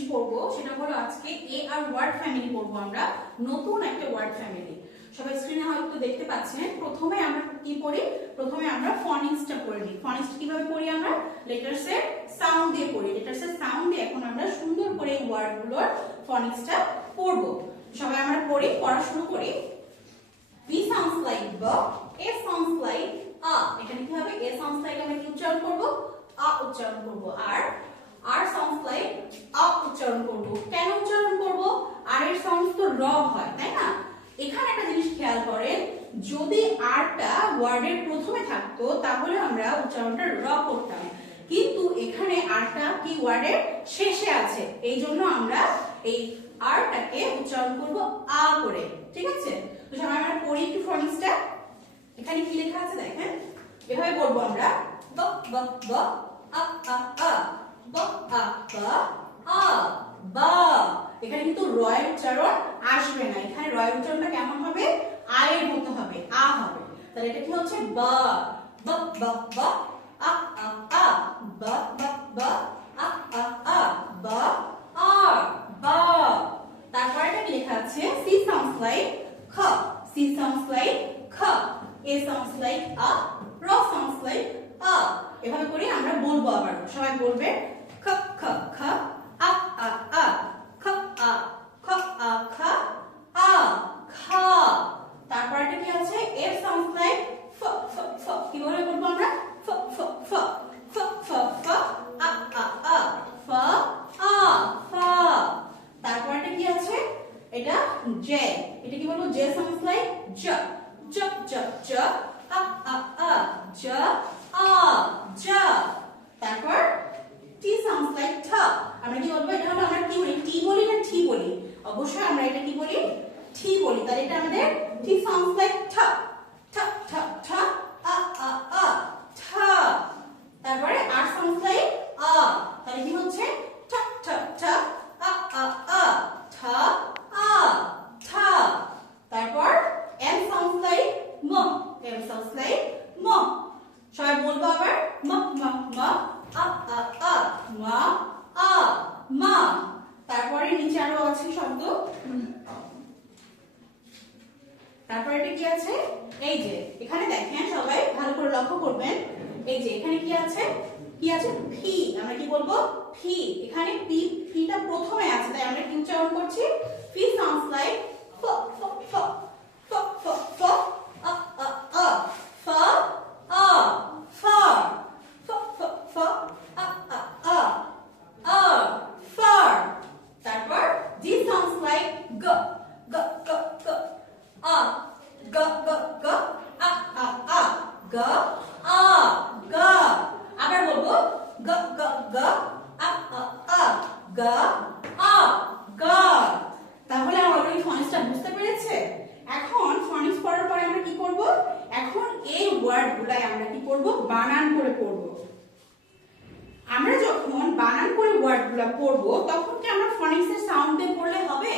জিনিস পড়বো, সেটা হলো আজকে এ আর ওয়ার্ড ফ্যামিলি পড়বো আমরা, নতুন একটা ওয়ার্ড ফ্যামিলি। সবাই স্ক্রিনে হয়তো দেখতে পাচ্ছেন। প্রথমে আমরা কি পড়ি? প্রথমে আমরা ফনিক্সটা পড়ে নিই। ফনিক্সটা কিভাবে পড়ি? আমরা লেটারসের সাউন্ড দিয়ে পড়ি। লেটারসের সাউন্ড দিয়ে এখন আমরা সুন্দর করে এই ওয়ার্ডগুলোর ফনিক্সটা পড়বো। সবাই আমরা পড়ি, পড়া শুরু করি। B sounds like B, A sounds like A। এখানে কি হবে? A sounds like আমরা কি উচ্চারণ করব? A উচ্চারণ করব। আর R sounds like A উচ্চারণ করব। কেন উচ্চারণ করব? R এর সাউন্ড তো র হয়, তাই না? এখানে একটা জিনিস খেয়াল করেন, যদি R টা ওয়ার্ডের প্রথমে থাকতো তাহলে আমরা উচ্চারণটা র করতাম, কিন্তু এখানে R টা কি ওয়ার্ডের শেষে আছে, এই জন্য আমরা এই R টাকে উচ্চারণ করব আ করে। ঠিক আছে? তো সবাই আমরা পড়ি একটু ফনিক্সটা। এখানে কি লেখা আছে দেখেন, এভাবে বলবো আমরা ব ব ব আ আ আ ব আ বা আ বা। এখানে কিন্তু র এর উচ্চারণ আসবে না, এখানে র এর উচ্চারণটা কেমন হবে? আ এর মতো হবে, আ হবে। তাহলে এটা কি হচ্ছে? বা ব ব ব আ আ আ ব ব ব আ আ আ বা আ বা। তারপর এটা কি লেখা আছে? সি সাউন্ডস লাইক খ, C sounds like kha, A sounds like a, R sounds like a। এভাবে করে আমরা বলবো। আবার সবাই বলবে খ খ খ আ আ আ খ আ খ আ খ আ খা। তারপর এটা কি আছে? F sounds like f f f। কিভাবে বলবো আমরা? f f f f f f আ আ আ ফ আ ফা। তারপর এটা কি আছে? এটা J। এটা কি বলবো? J sounds like j j j j a a a j a j। তারপর T sounds like th। আমরা কি বলবো? এটা হলো আমরা কি বলি? টি বলি না ঠি বলি? অবশ্যই আমরা এটা কি বলি? ঠি বলি। তাহলে এটা আমাদের T sounds like th th th th a a a th। তারপরে R sounds like a। তাহলে কি হচ্ছে? th th th a a a th আ থা। তারপর M sounds like ম, M sounds like ম। সবাই বলবো আবার ম ম ম আ আ আ মা আ মা। তারপরে নিচে আরো আছে শব্দ। তারপর এটা কি আছে? এই যে এখানে দেখেন, সবাই ভালো করে লক্ষ্য করবেন। এই যে এখানে কি আছে? কি আছে? ফি। আমরা কি বলবো? ফি। এখানে ফিটা প্রথমে আছে, তাই আমরা কি উচ্চারণ করছি? ফি সাউন্ডস লাইক ফ ফ ফ ফ ফ ফ আ আ আ ফ আ ফার ফ ফ ফ আ আ আ আ ফার। তারপর জি সাউন্ডস লাইক গ গ গ গ আ গ গ গ আ আ আ গ আ গ। আবার বলবো গ গ গ আ আ আ গ আ গ। তাহলে আমরা এই ফনিক্সটা বুঝতে পেরেছে। এখন ফনিক্স পড়ার পরে আমরা কি করব? এখন এই ওয়ার্ডগুলাই আমরা কি করব? বানান করে পড়ব। আমরা যখন বানান করে ওয়ার্ডগুলো পড়ব, তখন কি আমরা ফনিক্সের সাউন্ড দিয়ে পড়লে হবে?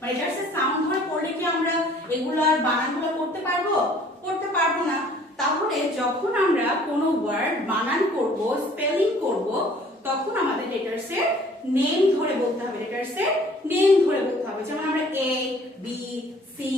মানে এটার সাউন্ড ধরে পড়লে কি আমরা এগুলার বানানগুলো করতে পারবো? করতে পারবো না। তাহলে যখন আমরা কোনো ওয়ার্ড বানান করব, স্পেলিং করব, তখন আমাদের লেটারসের নেম ধরে বলতে হবে। লেটারসের নেম ধরে বলতে হবে। যেমন আমরা এ বি সি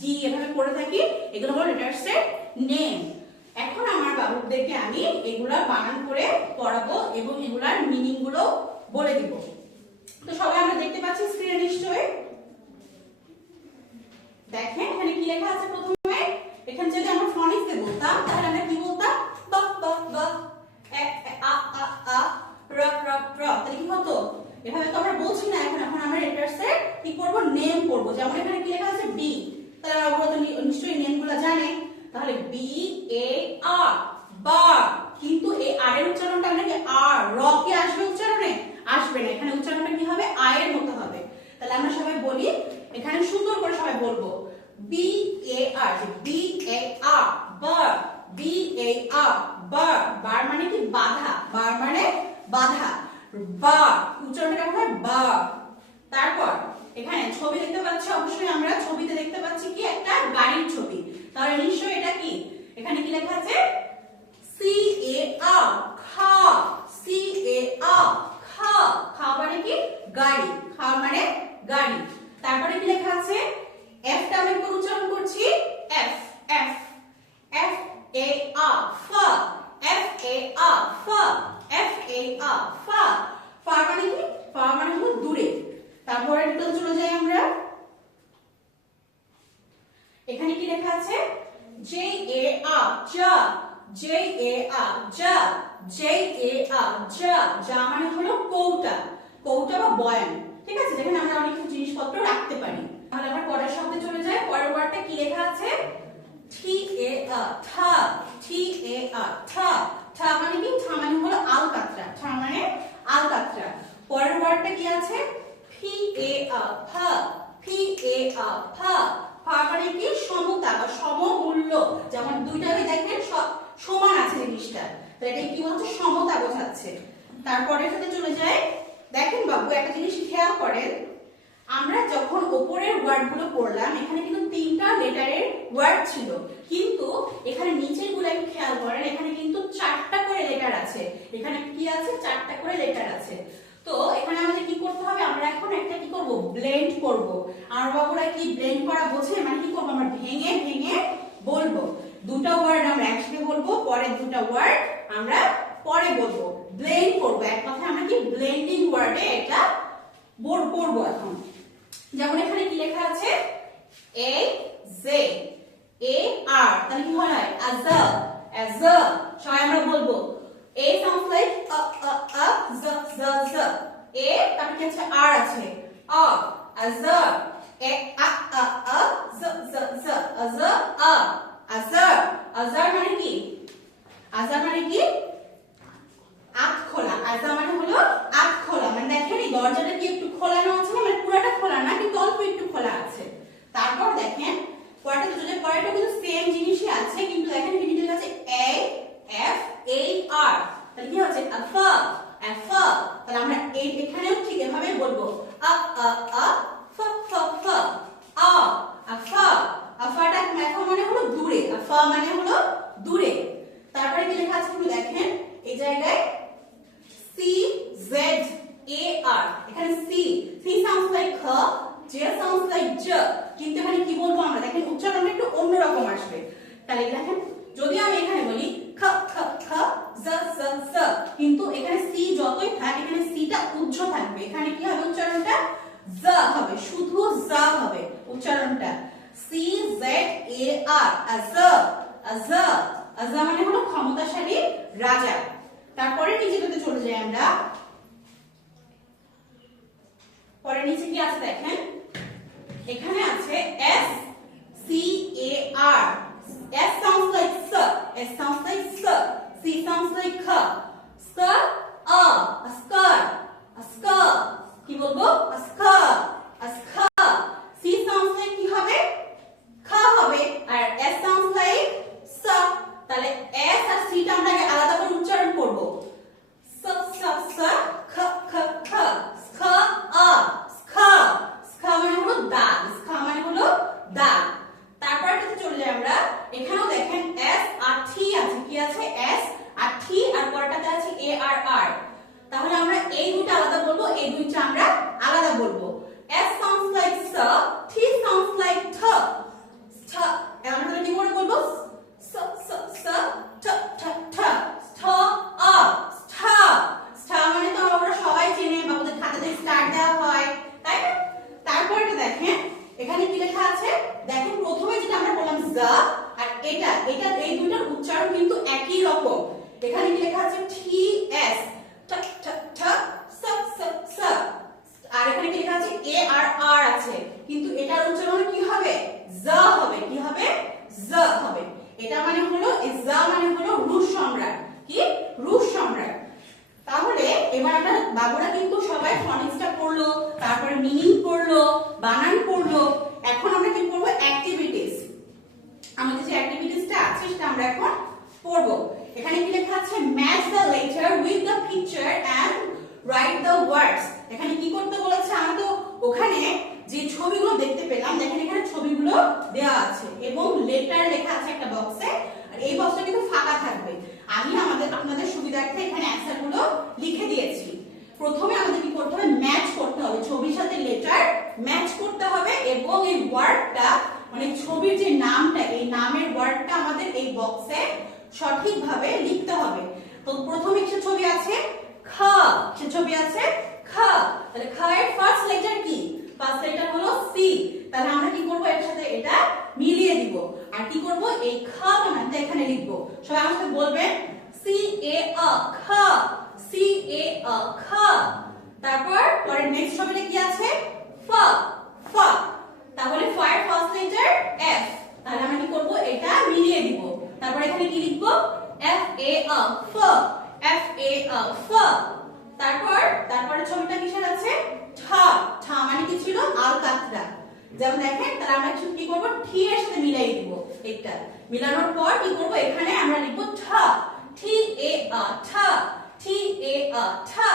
ডি এভাবে পড়ে থাকি, এগুলো হলো লেটারসের নেম। এখন আমার বাবুদেরকে আমি এগুলা বানান করে পড়াবো এবং এগুলার মিনিং গুলো বলে দিব। তো সবাই আমরা দেখতে পাচ্ছি স্ক্রিনে নিশ্চয়ই। দেখেন এখানে কি লেখা আছে? প্রথমে এখানে যদি আমরা ফনিক্স দিয়ে বলতাম তাহলে আমরা কি বলতাম? ব ব ব এ আ আ আ র র র। তাহলে কি হতো? এভাবে তো আমরা বলছি না এখন। এখন আমরা লেটারসের কি করব? নেম করব। যেমন এখানে কি লেখা আছে? বি। তাহলে আমরা তো নিশ্চয়ই নেমগুলো জানে। তাহলে বি এ আর বা। কিন্তু এই আর এর উচ্চারণটা আমরা কি আর র কি আসবে উচ্চারণে? আসবে না। এখানে উচ্চারণটা কি হবে? আ এর মতো হবে। তাহলে আমরা সবাই বলি, এখানে সুন্দর করে সবাই বলবো B A R, B A R bar, B A আর বার। বার মানে কি? বাধা। বার মানে বাধা। বা উচ্চারণটা কেমন হয়? বা। তারপর এখানে ছবি দেখতে পাচ্ছি, অবশ্যই আমরা ছবিতে দেখতে পাচ্ছি কি? একটা গাড়ির ছবি। তাহলে নিশ্চয়ই এটা কি? এখানে কি লেখা আছে? সি এ আ খা, সি এ আ খা। খা মানে কি? গাড়ি। জে এ আ জা, জে এ আ জা, জা মানে হলো কৌটা, কৌটা বা বয়ান, ঠিক আছে, যেখানে আমরা অনেক কিছু জিনিসপত্র রাখতে পারি। তাহলে আমরা পরের শব্দে চলে যাই। পরের ওয়ার্ডটা কি লেখা আছে? ঠি এ আ ঠা, ঠি এ আ ঠা, ঠা মানে কি? ঠা মানে হলো আলকাতরা, ঠা মানে আলকাতরা। পরের ওয়ার্ডটা কি আছে? ফি এ আ ফা, ফি এ আ ফা, ফা মানে কি? সমতা বা সমমূল্য, যেমন দুইটাকে দেখেন সমান আছে জিনিসটা, তাহলে এটা কি হচ্ছে? সমতা বোঝাচ্ছে। তারপরে সাথে চলে যায়। দেখেন বাবু একটা জিনিস খেয়াল করেন, আমরা যখন উপরের ওয়ার্ডগুলো পড়লাম এখানে কিন্তু তিনটা লেটারের ওয়ার্ড ছিল, কিন্তু এখানে নিচের গুলো একটু খেয়াল করেন, এখানে কিন্তু চারটা করে লেটার আছে। এখানে কি আছে? চারটা করে লেটার আছে। তো এখানে আমাদের কি করতে হবে? আমরা এখন একটা কি করব? ব্লেন্ড করব। আর বাবুরা কি ব্লেন্ড করা বোঝে? মানে কি করব? আমরা ভেঙে ভেঙে বলবো। দুটো ওয়ার্ড আমরা একসাথে বলবো, পরে দুটো ওয়ার্ড আমরা পরে বলবো, ব্লেন্ড করব। এক কথায় আমরা কি ব্লেন্ডিং ওয়ার্ডে এটা বোর্ড করব এখন। যেমন এখানে কি লেখা আছে? এ জে এ আর, তাহলে কি হয়? আজা, আজা। সবাই আমরা বলবো এ সাউন্ডস লাইক আ আ আ জ জ জ, এ তারপর কি আছে? আর আছে, আ আজা, এ আ আ আ জ জ জ, আজা আ, আজার। আজার মানে কি? আজার মানে কি? আত খোলা। আজা মানে হলো আত খোলা, মানে দেখেন এই দরজাটা কি একটু খোলানো আছে, মানে পুরোটা খোলা না, কিন্তু অল্প একটু খোলা আছে। তারপর দেখেন পরেরটা যদি পরেরটা কিন্তু সেম জিনিসই আছে, কিন্তু দেখেন কি লেখা আছে? এ এফ এ আর, তাহলে কি হচ্ছে? আফা, আফা। তাহলে আমরা এখানেও ঠিক এভাবে বলবো, আ আ আ ফা ফা ফা, আ আফা। আফাটা মানে হলো দূরে, আফা মানে হলো দূরে। তারপরে কি লেখা আছে একটু দেখেন, এই জায়গায় সি জেড এ আর, এখানে সি, সি সাউন্ডস লাইক খ, জে সাউন্ডস লাইক জ, কিন্তু এখানে কি বলবো আমরা? দেখেন উচ্চারণটা একটু অন্যরকম আসবে। তাহলে দেখেন যদি আমি এখানে বলি খ খ খ জ জ জ, কিন্তু এখানে সি যতই থাক এখানে সিটা উজ্জ থাকবে, এখানে কি হবে? উচ্চারণটা জ হবে, শুধু জ হবে উচ্চারণটা। সি জেড এ আর, আজ, আজ, আজ মানে হলো ক্ষমতাশালী রাজা। তারপরে নিচেটাতে চলে যাই আমরা। পরে নিচে কি আছে দেখেন, এখানে আছে এস সি এ আর, এস সাউন্ডস লাইক স, এস সাউন্ডস লাইক স, সি সাউন্ডস লাইক খ, স আ, স্কার, স্কার। কি বলবো? স্কার, স্কার। সি সাউন্ডস লাইক কি হবে? খ হবে। আর এস সাউন্ডস লাইক স, তাহলে এস আর সি টা আমরা আলাদা করে উচ্চারণ করব। স স স খ খ খ, স্খ আ, স্খ, স্খ মানে হলো দাগ, স্খ মানে হলো দাগ। তারপরটাতে চলে যাই আমরা। এখানেও দেখেন এস আর টি আছে, কি আছে? এস আর টি, আর পরটাতে আছে এ আর আর। তাহলে আমরা এই দুটো আলাদা বলবো, এই দুইটা আমরা আলাদা বলবো। এস সাউন্ডস লাইক স, টি সাউন্ডস লাইক ঠ, ঠ। আমরা কি করে বলবো? স স স ঠ ঠ ঠ, ঠ আ, স্থা। স্থা মানে তো আমরা সবাই চেনে, বাবুদের খাতাতে স্টার দেওয়া হয়, তাই না? তারপরটা দেখেন এখানে কি লেখা আছে? দেখেন প্রথমে যেটা আমরা বললাম জ, আর এটা এই দুটোর উচ্চারণ কিন্তু একই রকম। এখানে কি লেখা আছে? টি এস, ঠ ঠ ঠ, স স স। আর এখানে কি লেখা আছে? এ আর আর আছে, কিন্তু এটার উচ্চারণ কি হবে? জ হবে। কি হবে? জ হবে। এটা মানে হলো এই জ মানে হলো রুশ সম্রাট। কি? রুশ সম্রাট। তাহলে এবার আমরা বাবুরা কিন্তু সবাই ফনিক্সটা পড়লো, তারপরে মিনিং পড়লো, বানান পড়লো। এখন আমরা কি করব? অ্যাক্টিভিটিস। আমাদের যে অ্যাক্টিভিটিসটা আছে সেটা আমরা এখন পড়ব। এখানে কি লেখা আছে? Match the letter with the picture and write the words. এখানে কি করতে বলেছে? আমরা তো ওখানে যে ছবিগুলো দেখতে পেলাম, দেখেন এখানে ছবিগুলো দেওয়া আছে এবং লেটার লেখা আছে একটা বক্সে, আর এই বক্সটা কিন্তু ফাঁকা থাকবে। আমি আপনাদের সুবিধার্থে এখানে অ্যান্সারগুলো লিখে দিয়েছি। প্রথমে আমাদের কি করতে হবে? ম্যাচ করতে হবে, ছবির সাথে লেটার ম্যাচ করতে হবে, এবং এই ওয়ার্ডটা মানে ছবির যে নামটা, এই নামের ওয়ার্ডটা আমাদের এই বক্সে সঠিকভাবে লিখতে হবে। তো প্রথমে কি ছবি আছে? খ। সে ছবি আছে খ। তাহলে খ এর ফার্স্ট লেটার কি? ফার্স্ট লেটার হলো সি। তাহলে আমরা কি করব? এর সাথে এটা মিলিয়ে দিব। আর কি করব এই খা বানানটা এখানে লিখবো সবাই আমার সাথে বলবেন সি এ আ খা সি এ আ খা তারপর পরে নেক্সট শব্দটা কি আছে ফা ফা তাহলে ফা এর ফার্স্ট লেটার এফ তাহলে আমরা কি করব এটা মিলিয়ে দিব তারপর এখানে কি লিখব এফ এ আ ফ এফ এ আ ফ তারপরে ছবিটা কিসের আছে ঠা ঠা মানে কি ছিল আল কাতরা যেমন দেখেন তাহলে আমরা কি করব ঠি এর সাথে মিলাই দিব এটা মিলানোর পর কি করব এখানে আমরা লিখব ঠা ঠি এ আ ঠা ঠি এ আ ঠা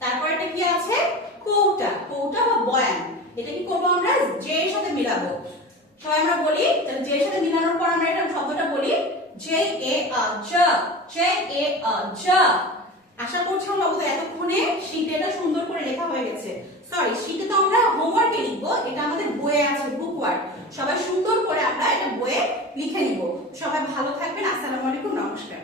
তারপর এটা কি আছে কৌটা কৌটা বা বয়ান এটা কি করব আমরা জে এর সাথে মিলাবো সবাই আমরা বলি তাহলে জে এর সাথে মিলানোর পর আমরা এটা শব্দটা বলি জে এ আ জা জে এ আ জা আশা করছি আমরা এতক্ষণে শীটে এটা সুন্দর করে লেখা হয়ে গেছে সরি শীটে তো আমরা হোমওয়ার্কে লিখবো এটা আমাদের বইয়ে আছে বুক ওয়ার্ক সবাই সুন্দর করে আমরা এটা বইয়ে লিখে নিব সবাই ভালো থাকবেন আসসালামু আলাইকুম নমস্কার